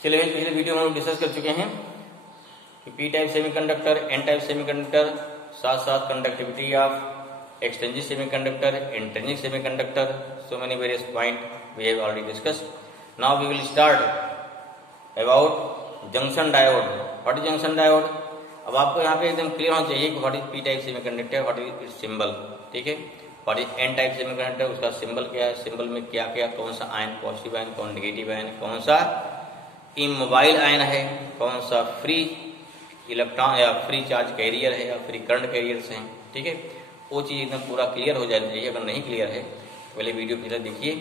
चलिए पिछले वीडियो में हम डिस्कस कर चुके हैं कि P type semiconductor, N type semiconductor, साथ साथ conductivity of extrinsic semiconductor, internal semiconductor, so many various point we have already discussed. Now we will start about junction diode. What is junction diode? अब आपको यहाँ पे एकदम clear होना चाहिए कि what is P type semiconductor, what is it's symbol, ठीक है। What is an type semiconductor, उसका सिंबल क्या है, सिंबल में क्या क्या, कौन सा आयन पॉजिटिव आयन, कौन नेगेटिव आयन, कौन सा इमोबाइल आयन है, कौन सा फ्री इलेक्ट्रॉन या फ्री चार्ज कैरियर है या फ्री करंट कैरियर्स हैं, ठीक है। वो चीज़ एकदम पूरा क्लियर हो जानी चाहिए। अगर नहीं क्लियर है तो पहले वीडियो फिर देखिए,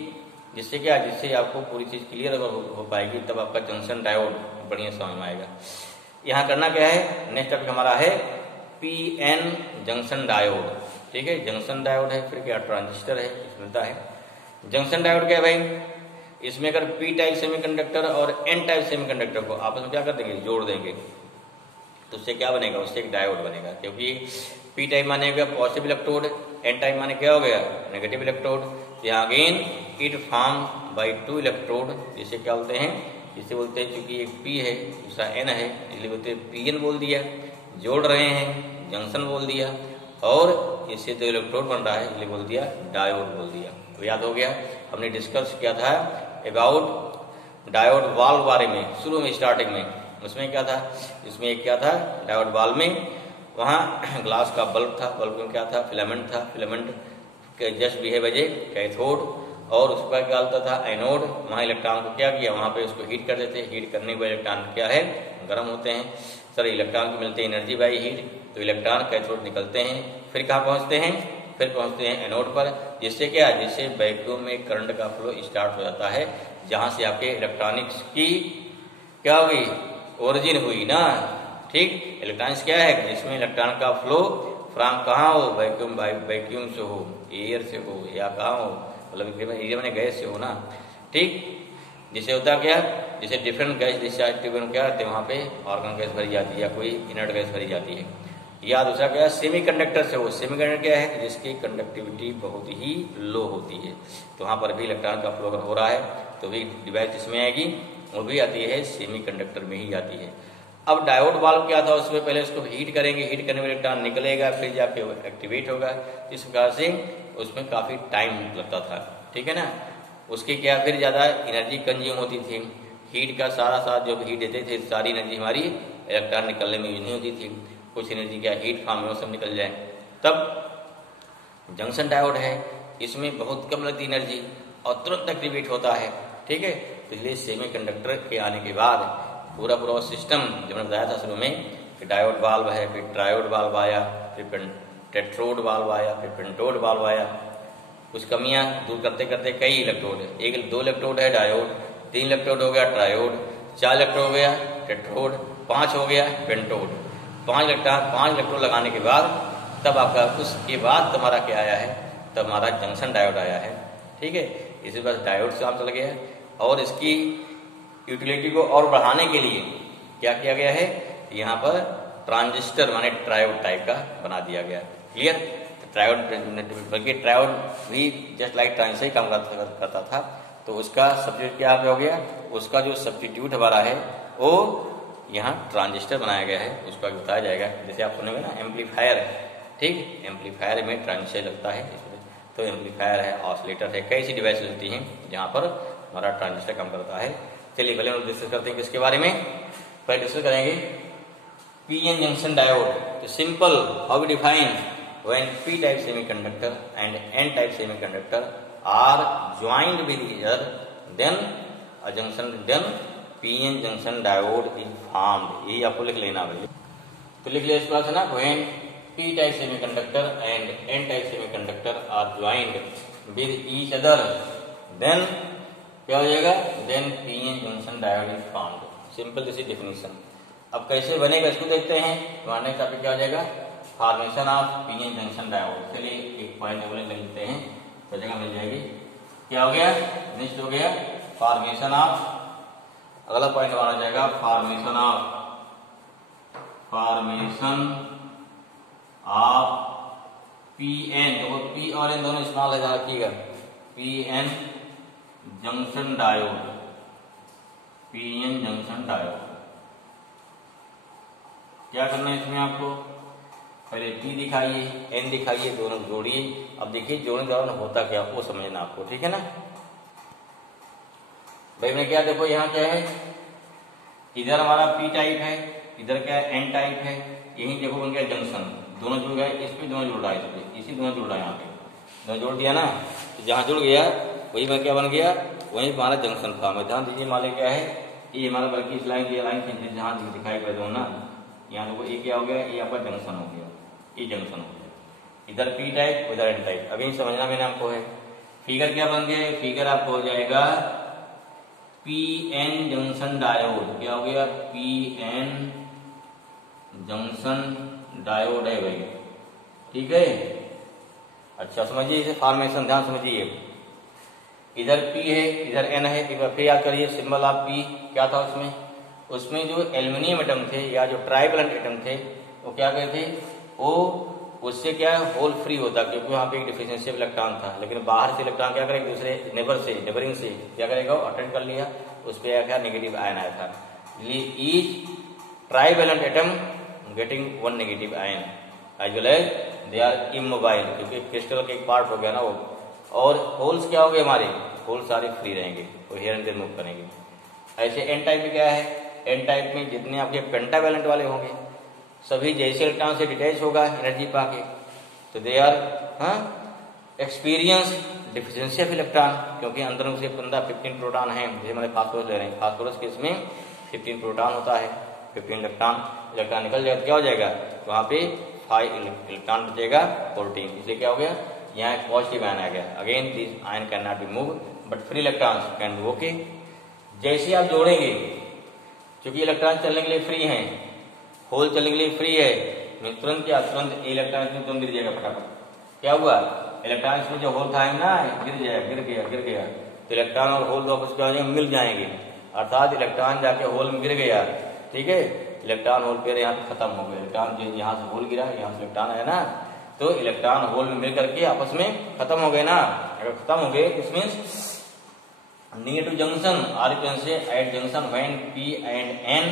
जिससे क्या, जिससे आपको पूरी चीज़ क्लियर अगर हो पाएगी तब आपका जंक्शन डायोड बढ़िया समझ में आएगा। यहाँ करना क्या है, नेक्स्ट टॉपिक हमारा है पी एन जंक्शन डायोड, ठीक है। जंक्शन डायोड है, फिर क्या ट्रांजिस्टर है, मिलता है। जंक्शन डायोड क्या है भाई, इसमें अगर पी टाइप सेमीकंडक्टर और एन टाइप सेमीकंडक्टर को आपस में क्या कर देंगे, जोड़ देंगे, तो उससे क्या बनेगा, उससे एक डायोड बनेगा। क्योंकि पी टाइप माने गया पॉजिटिव इलेक्ट्रोड, एन टाइप माने क्या हो गया, नेगेटिव इलेक्ट्रोड। यहाँ again it form by two electrode, जिसे क्या बोलते हैं, इसे बोलते हैं, चूंकि एक पी है दूसरा एन है इसलिए बोलते हैं पी एन बोल दिया, जोड़ रहे हैं जंक्शन बोल दिया, और इससे दो इलेक्ट्रोड बन रहा है इसलिए बोल दिया डायोड बोल दिया। तो याद हो गया, हमने डिस्कस किया था अबाउट डायोड वाल्व बारे में शुरू में स्टार्टिंग में। उसमें क्या था, इसमें एक क्या था डायोड वाल्व में, वहाँ ग्लास का बल्ब था, बल्ब में क्या था, फिलामेंट था, फिलामेंट के just behave as a cathode, और उसका क्या होता था एनोड। वहाँ इलेक्ट्रॉन को क्या किया, वहाँ पे उसको हीट कर देते हैं, हीट करने के बाद इलेक्ट्रॉन क्या है, गर्म होते हैं। सर इलेक्ट्रॉन को मिलते हैं एनर्जी बाई हीट, तो इलेक्ट्रॉन कैथोड निकलते हैं, फिर कहाँ पहुँचते हैं, फिर पहुँचते हैं एनोड पर, जिससे क्या, जिससे वैक्यूम में करंट का फ्लो स्टार्ट हो जाता है, जहाँ से आपके इलेक्ट्रॉनिक्स की क्या हुई, ओरिजिन हुई ना, ठीक। इलेक्ट्रॉनिक्स क्या है, जिसमें इलेक्ट्रॉन का फ्लो फ्रॉम कहाँ हो, वैक्यूम, वैक्यूम से हो, एयर से हो, या कहाँ हो, मतलब एरिया में गैस से हो ना, ठीक। जिसे होता क्या, जिसे डिफरेंट गैस जैसे क्या रहते हैं, वहाँ पे ऑर्गन गैस भरी जाती है या कोई इनर्ट गैस भरी जाती है। या दूसरा क्या है, सेमीकंडक्टर से हो, सेमीकंडक्टर क्या है, जिसकी कंडक्टिविटी बहुत ही लो होती है, तो वहाँ पर भी इलेक्ट्रॉन का फ्लो हो रहा है तो भी डिवाइस इसमें आएगी, वो भी आती है सेमीकंडक्टर में ही आती है। अब डायोड वाल्व क्या था, उसमें पहले उसको हीट करेंगे, हीट करने में इलेक्ट्रॉन निकलेगा, फिर जाके एक्टिवेट होगा, इस प्रकार से उसमें काफ़ी टाइम लगता था, ठीक है ना। उसकी क्या, फिर ज़्यादा एनर्जी कंज्यूम होती थी, हीट का सारा जो हीट देते थे सारी एनर्जी हमारी इलेक्ट्रॉन निकलने में यूज नहीं होती थी, कुछ एनर्जी क्या हीट फॉर्म में वो सब निकल जाए। तब जंक्शन डायोड है, इसमें बहुत कम लगती एनर्जी और तुरंत एक्टिवेट होता है, ठीक है। तो इसलिए सेमीकंडक्टर के आने के बाद पूरा सिस्टम, जो मैंने बताया था शुरू में कि डायोड वाल्व है, फिर ट्रायोड वाल्व आया, फिर टेट्रोड वाल्व आया, फिर पेंटोड वाल्व आया। कुछ कमियां दूर करते करते कई इलेक्ट्रोड है, एक दो इलेक्ट्रोड है डायोड, 3 इलेक्ट्रोड हो गया ट्रायोड, 4 इलेक्ट्रोड हो गया टेट्रोड, 5 हो गया पेंटोड। 5 इलेक्ट्रोड लगाने के बाद तब आपका, उसके बाद तुम्हारा क्या आया है, तब हमारा जंक्शन डायोड आया है, ठीक है। इसी बात डायोड से काम चल गया है, और इसकी यूटिलिटी को और बढ़ाने के लिए क्या किया गया है, यहाँ पर ट्रांजिस्टर माने ट्रायोड टाइप का बना दिया गया। क्लियर, ट्रायोड, बल्कि ट्रायोड भी जस्ट लाइक ट्रांजिस्टर काम करता था, तो उसका सब्स्टिट्यूट क्या हो गया, उसका जो सब्स्टिट्यूट हमारा है वो यहाँ ट्रांजिस्टर बनाया गया है, उसका बताया जाएगा। जैसे आप सुनेंगे ना एम्पलीफायर, ठीक, एम्पलीफायर में ट्रांजिस्टर लगता है, तो एम्पलीफायर है, ऑसिलेटर है, कई सी डिवाइस होती हैं जहाँ पर हमारा ट्रांजिस्टर काम करता है। चलिए पहले हम डिस्कस करते हैं किसके बारे में, पहले डिस्कस करेंगे पी एन जंक्शन डायोड। तो simple, how we define when P type semiconductor and N type semiconductor are joined with each other, then a junction, then P N junction diode is formed. ये आपको लिख लेना भाई, तो लिख लिया इस बात है ना, when P type semiconductor and N type semiconductor are joined with each other, then क्या हो जाएगा, then P N junction diode is formed. Simple this is definition. अब कैसे बनेगा इसको देखते हैं। हमारे टॉपिक क्या हो जाएगा, formation of P N junction diode. चलिए एक पॉइंट लिख लेते हैं तो जगह मिल जाएगी। क्या हो गया, नेक्स्ट हो गया फॉर्मेशन ऑफ, अगला पॉइंट हमारा हो जाएगा फॉर्मेशन ऑफ पी एन, तो पी और एन दोनों स्मॉल है, रखिएगा, P N junction diode, P N junction diode. क्या करना है इसमें आपको, पहले P दिखाइए, N दिखाइए, दोनों जोड़िए। अब देखिए जोड़ने के दौरान होता क्या वो समझना आपको, ठीक है ना भाई। मैं क्या देखो यहाँ क्या है, इधर हमारा P टाइप है, इधर क्या है N टाइप है। यही देखो बन गया जंक्शन, दोनों जुड़ गए, इसमें दोनों जुड़ रहा है, इसमें इसी दोनों जुड़ रहा है, यहाँ पे दोनों जोड़ दिया ना, तो जहाँ जुड़ गया वही में क्या बन गया, वही हमारा जंक्शन फॉर्म है। ध्यान दीजिए मान क्या है, ये हमारा बल्कि इस लाइन की लाइन खींचते जहाँ दिखाई पड़े दो ना, यहाँ देखो ये क्या हो गया, ये आपका जंक्शन हो गया, ये जंक्शन हो गया, इधर P टाइप उधर N टाइप। अभी समझना मैंने आपको है। फिगर क्या बन गया, फिगर आपको हो जाएगा PN जंक्शन डायोड। क्या हो गया, PN जंक्शन डायोड है भाई, ठीक है। अच्छा समझिए इसे फॉर्मेशन, ध्यान समझिए। इधर P है इधर N है, एक बार फिर याद करिए सिंबल ऑफ P क्या था उसमें, उसमें जो एल्युमिनियम एटम थे या जो ट्राइवेलेंट एटम थे वो क्या कहते थे, वो उससे क्या है होल फ्री होता, क्योंकि वहाँ पे एक डिफिशिएंसी इलेक्ट्रॉन था। लेकिन बाहर से इलेक्ट्रॉन क्या करेगा, दूसरे नेबरिंग से क्या करेगा, अटेंड कर लिया, उस पर क्या नेगेटिव आयन आया था। Each trivalent atom getting one negative ion as well as they are immobile, क्योंकि क्रिस्टल का एक पार्ट हो गया ना वो। और होल्स क्या हो गए हमारे, होल सारे फ्री रहेंगे, वो हियर एंड देयर मूव करेंगे। ऐसे एन टाइप में क्या है, एन टाइप में जितने आपके पेंटावैलेंट वाले होंगे सभी जैसे इलेक्ट्रॉन से डिटैच होगा एनर्जी पाके, तो they are experience deficiency of electron, क्योंकि अंदर से 15 प्रोटॉन है। जैसे हमारे फास्फोरस ले रहे हैं, फास्फोरस के इसमें 15 प्रोटॉन होता है, 15 इलेक्ट्रॉन निकल जाएगा, क्या हो जाएगा, वहां पे 5 इलेक्ट्रॉन बचेगा 14, इसलिए क्या हो गया, यहाँ एक पॉजिटिव आयन आ गया। Again this ion can not be move but free electrons can move. Okay, जैसे आप जोड़ेंगे, क्योंकि इलेक्ट्रॉन चलने के लिए फ्री हैं, होल चलने के लिए फ्री है, तुरंत क्या, तुरंत इलेक्ट्रॉन इसमें तुरंत गिर जाएगा फटाफट। क्या हुआ, इलेक्ट्रॉन इसमें जो होल था ना गिर गया, तो इलेक्ट्रॉन और होल वापस क्या हो जाएंगे, मिल जाएंगे, अर्थात इलेक्ट्रॉन जाके होल में गिर गया, ठीक है। इलेक्ट्रॉन होल पेयर यहाँ पे खत्म हो गया, इलेक्ट्रॉन यहाँ से होल गिरा, यहाँ से इलेक्ट्रॉन आया ना, तो इलेक्ट्रॉन होल में मिल करके आपस में खत्म हो गए ना। अगर खत्म हो गए it means near to junction, or you can say at junction when P and N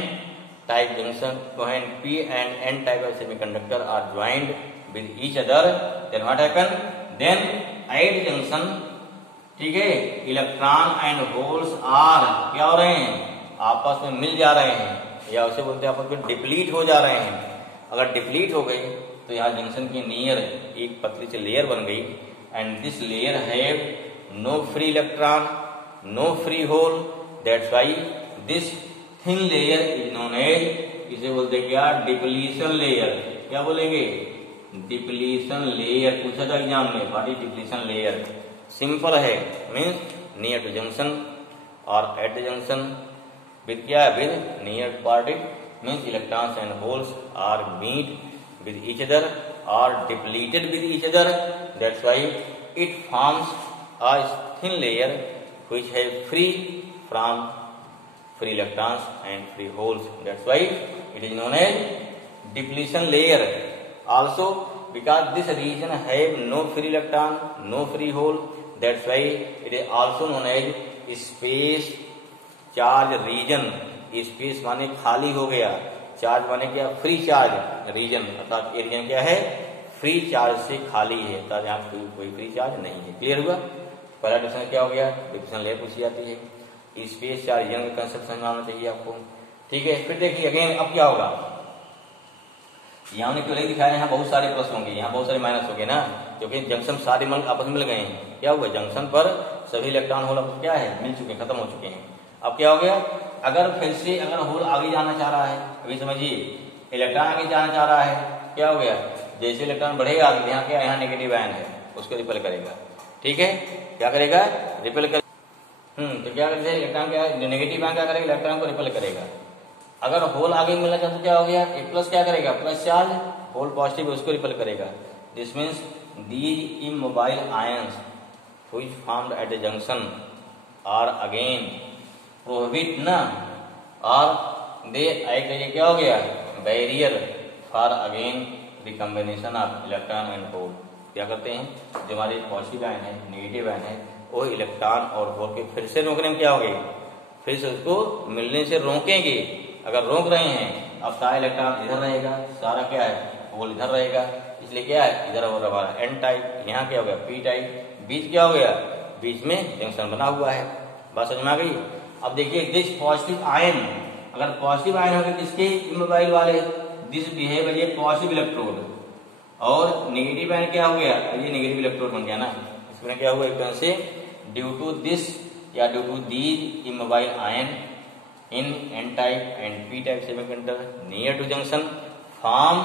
type junction, when P and N type of semiconductor are joined with each other, then what happen, then at junction, ठीक है, electron and holes are क्या हो रहे हैं, आपस में मिल जा रहे हैं, या उसे बोलते हैं आपस में डिप्लीट हो जा रहे हैं। अगर डिप्लीट हो गई तो यहाँ जंक्शन की नियर एक पतली सी लेयर बन गई, and this layer have no free electron, no free hole, that's why this thin layer is known as, इसे बोलते क्या, डिप्लीशन लेयर। क्या बोलेंगे, डिप्लीशन लेयर। पूछा था एग्जाम में, what is depletion layer, simple है, मीन्स नियर टू जंक्शन और एट द जंक्शन विद क्या, with near particle, means electrons and holes are meet with each other और depleted with each other, that's why it forms a thin layer which have free from free electrons and free holes. That's why it is known as depletion layer. Also, because this region have no free electron, no free hole, that's why it is also known as space charge region. Space माने खाली हो गया, charge माने क्या, free charge reason, अर्थात reason क्या है, free charge से खाली है, अर्थात यहाँ कोई फ्री चार्ज नहीं है। क्लियर हुआ, पहला डिफिनेशन क्या हो गया, डिफिनेशन लेयर पूछी जाती है, स्पेस चार्ज यंग कंसेप्ट समझ आना चाहिए आपको, ठीक है। फिर देखिए अगेन अब क्या होगा, यहाँ हमने क्यों नहीं दिखाया, यहाँ बहुत सारे प्लस होंगे, यहाँ बहुत सारे माइनस होंगे ना, क्योंकि जंक्शन सारे आपस में मिल गए हैं। क्या हुआ, जंक्शन पर सभी इलेक्ट्रॉन होल क्या है, मिल चुके हैं, खत्म हो चुके हैं। अब क्या हो गया, अगर फिर से अगर होल आगे जाना चाह रहा है, अभी समझिए इलेक्ट्रॉन आगे जाना चाह रहा है, क्या हो गया, जैसे इलेक्ट्रॉन बढ़ेगा आगे, यहाँ क्या, यहाँ नेगेटिव आयन है, उसको रिपेल करेगा, ठीक है, क्या करेगा, रिपेल कर, तो क्या करते हैं, इलेक्ट्रॉन क्या, नेगेटिव आयन क्या करेगा, इलेक्ट्रॉन को रिपेल करेगा। अगर होल आगे मिलना चाहता तो क्या हो गया, एक प्लस क्या करेगा, प्लस चार्ज, होल पॉजिटिव उसको रिपेल करेगा। This means these immobile ions which formed at the junction are again prohibit ना, और दे एक क्या हो गया, barrier for again recombination of electron and hole. क्या करते हैं, जो हमारे पॉजिटिव आयन है, नेगेटिव आयन है, वो इलेक्ट्रॉन और होल के फिर से रोकने में क्या हो गए, फिर से उसको मिलने से रोकेंगे। अगर रोक रहे हैं, अब सारा इलेक्ट्रॉन इधर रहेगा, सारा क्या है होल इधर रहेगा, इसलिए क्या है इधर हो रहा है एन टाइप, यहाँ क्या हो गया पी टाइप, बीच क्या हो गया, बीच में जंक्शन बना हुआ है। बात समझ में आ गई। अब देखिए दिस पॉजिटिव आयन, अगर पॉजिटिव आयन होगा किसके इमोबाइल वाले, this behave as a positive electrode, और नेगेटिव आयन क्या हो गया, ये नेगेटिव इलेक्ट्रोड बन गया ना। इसमें क्या हुआ एक तरह से ड्यू टू दिस या due to these immobile ion in n type and p type semiconductor near to junction form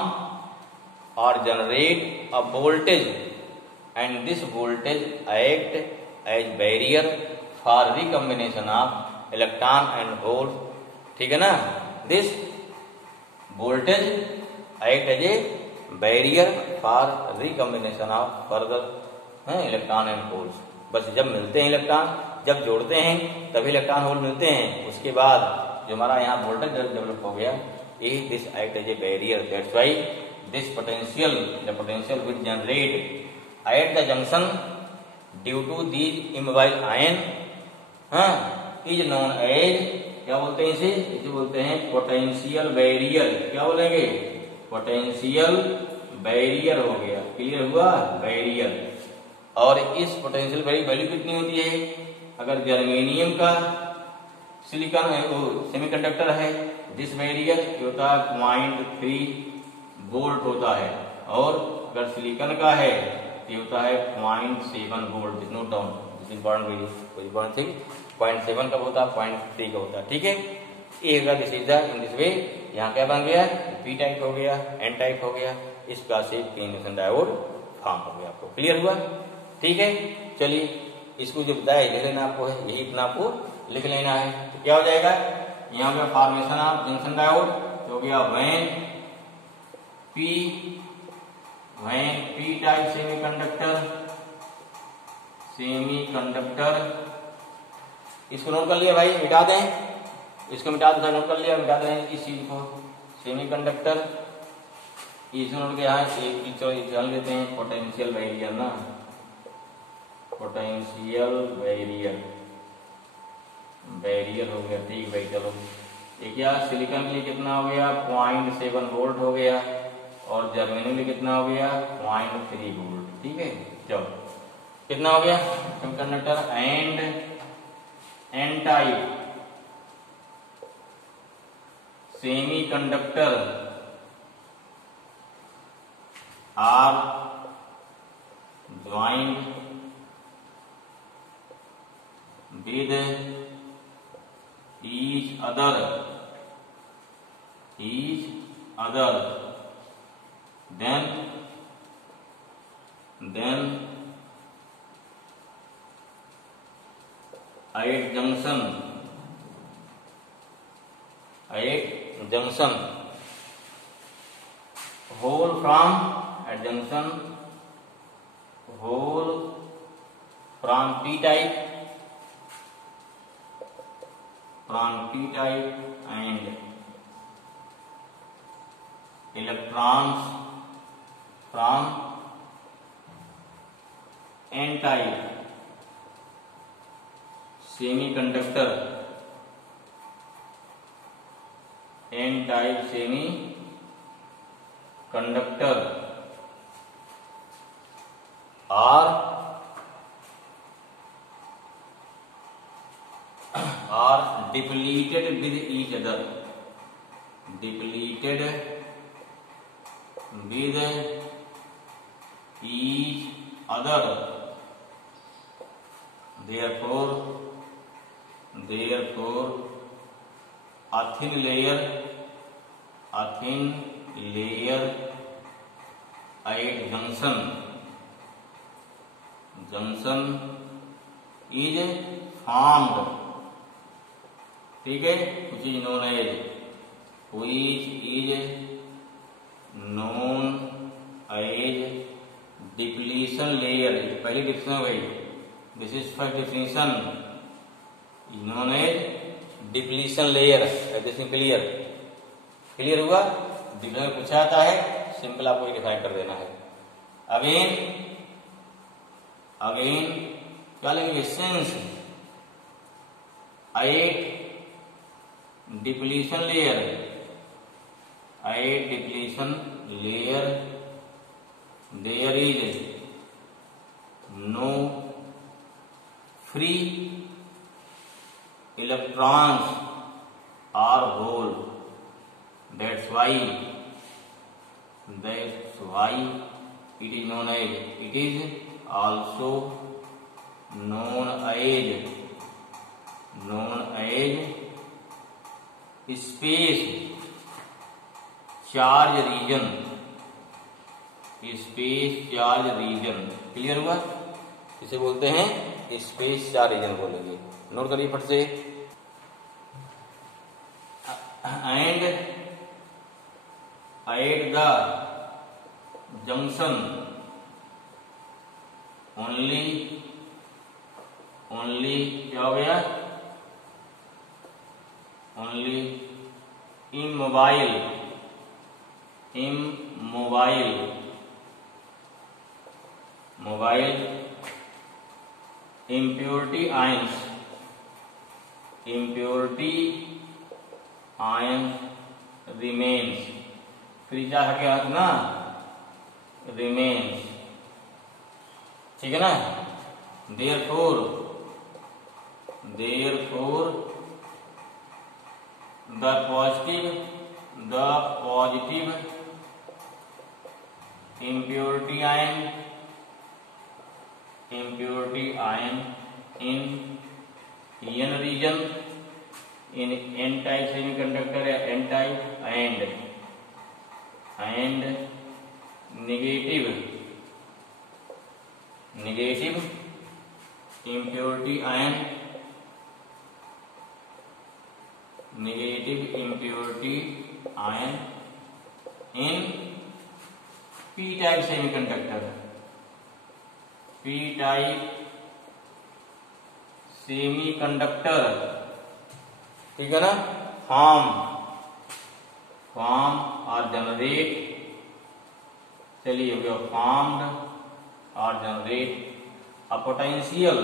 or generate a voltage, and this voltage act as barrier for recombination of electron and hole। ठीक है ना, this voltage act as a barrier for recombination of further electron and holes। बस जब मिलते हैं electron, जब जोड़ते हैं तभी इलेक्ट्रॉन होल मिलते हैं, उसके बाद जो हमारा यहाँ वोल्टेज डेवलप हो गया, this act as a barrier, that's why this potential, the potential will generate at the junction due to these immobile ion is known as, क्या बोलते हैं इसे बोलते हैं पोटेंशियल बैरियर। क्या बोलेंगे, पोटेंशियल बैरियर हो गया, क्लियर हुआ, बैरियर। और इस पोटेंशियल बैरियर वैल्यू कितनी होती है, अगर जर्मेनियम का सिलिकॉन सेमीकंडक्टर है, दिस बैरियर होता है 0.3 वोल्ट होता है, और अगर सिलिकॉन का है तो होता है 0.7 volt. Note down, this important thing, 0.7 का होता है, 0.3 का होता है। ठीक है, this is in this way. यहाँ क्या बन गया, पी टाइप हो गया, एन टाइप हो गया, इस प्रकार से पी जंक्शन डायोड फॉर्म हो गया। आपको क्लियर हुआ, ठीक है। चलिए इसको जो बताया लिख लेना आपको है, यही इतना आपको लिख लेना है। तो क्या हो जाएगा, यहाँ पे फॉर्मेशन ऑफ जंक्शन डायोड हो गया व्हेन पी टाइप सेमीकंडक्टर, इसको नोट कर लिया भाई, मिटा दें इसको, मिटा दो, नोट कर लिया, मिटा दें इस चीज को, सेमीकंडक्टर इसको नोट के यहाँ एक जान लेते हैं, पोटेंशियल बैरियर ना, पोटेंशियल बैरियर हो गया। ठीक भाई, चलो ये क्या, सिलिकॉन के लिए कितना हो गया, 0.7 वोल्ट हो गया, और जर्मेनियम के लिए कितना हो गया, 0.3 वोल्ट। ठीक है, चलो कितना हो गया, conductor and N type semiconductor are joint with each other, then at junction hole from p type and electrons from n type semiconductor are depleted with each other, therefore a thin layer at junction is formed। ठीक है, which is known as depletion layer। पहली definition हो गई, this is first definition, known as depletion layer। Clear हुआ, definition पूछा जाता है, simple आपको डिफाइन कर देना है। अगेन क्या लेंगे, sense 8 depletion layer, at depletion layer there is no free electrons or hole. That's why it is known as, it is also known as space charge region. Space charge region, clear हुआ? इसे बोलते हैं space charge region बोलेंगे, note करिए फट से। And at the junction only क्या हो गया? Only immobile impurity ions remains, फ्रीजा है क्या ना, remains, ठीक है ना? therefore the positive impurity ion in n region in n-type semiconductor या n-type and negative impurity ion in p-type semiconductor ठीक है ना? form or generate, चलिए हो गया, formed or generate a potential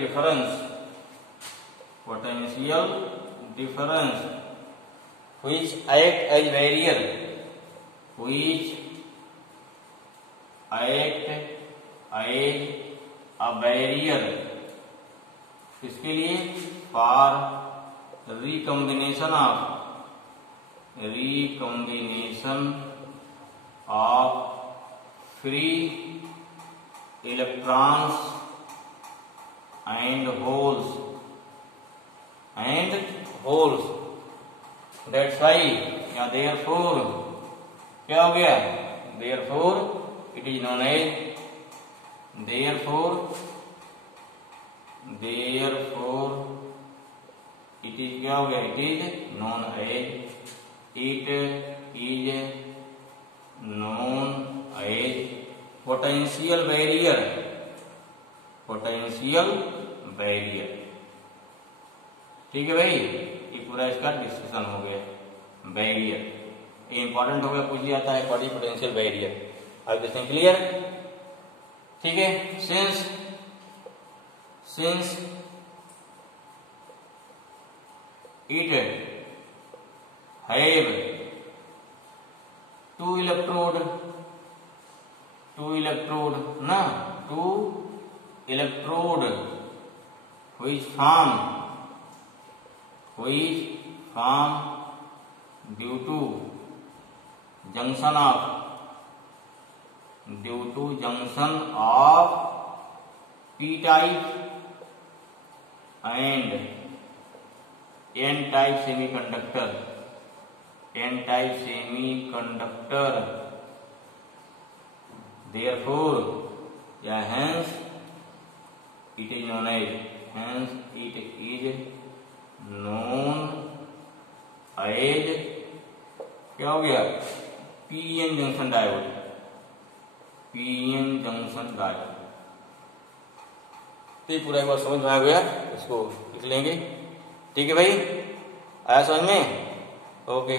difference which act as barrier, इसके लिए for recombination of free electrons and holes. That's why या therefore क्या हो गया? Therefore it is known as it is क्या हो गया? It is known as potential barrier, ठीक है भाई? ये पूरा इसका डिस्कशन हो गया। बैरियर इंपॉर्टेंट हो गया, पूछ लिया जाता है बॉडी पोटेंशियल बैरियर। अब देखते हैं, क्लियर? ठीक है। Since it have two electrode which form due to junction of p-type and n-type semiconductor, therefore hence it is known as क्या हो गया? p-n जंक्शन डायोड, तो ये पूरा एक बार समझ में आ गया, इसको लिख लेंगे। ठीक है भाई, आया समझ में? ओके।